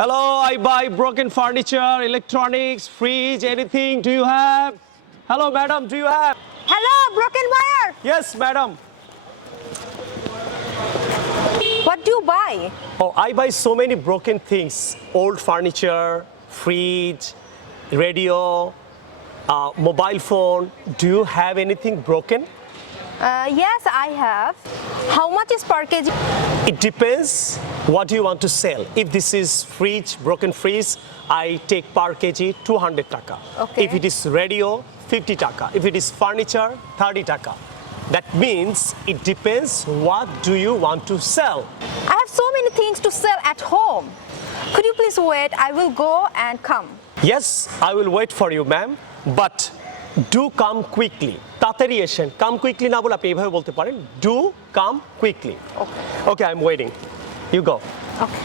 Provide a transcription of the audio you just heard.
Hello, I buy broken furniture, electronics, fridge, anything. Do you have? Hello, madam, do you have? Hello, broken wire. Yes, madam. What do you buy? Oh, I buy so many broken things. Old furniture, fridge, radio, mobile phone. Do you have anything broken? Yes, I have. How much is per kg? It depends what you want to sell. If this is fridge, broken fridge, I take per kg 200 taka. Okay. If it is radio, 50 taka. If it is furniture, 30 taka. That means it depends what do you want to sell. I have so many things to sell at home. Could you please wait? I will go and come. Yes, I will wait for you, ma'am. But do come quickly. তাড়াতাড়ি এসেন। Come quickly না বলে আপনি এইভাবে বলতে পারেন। Do come quickly. Okay. Okay, I'm waiting. You go. Okay.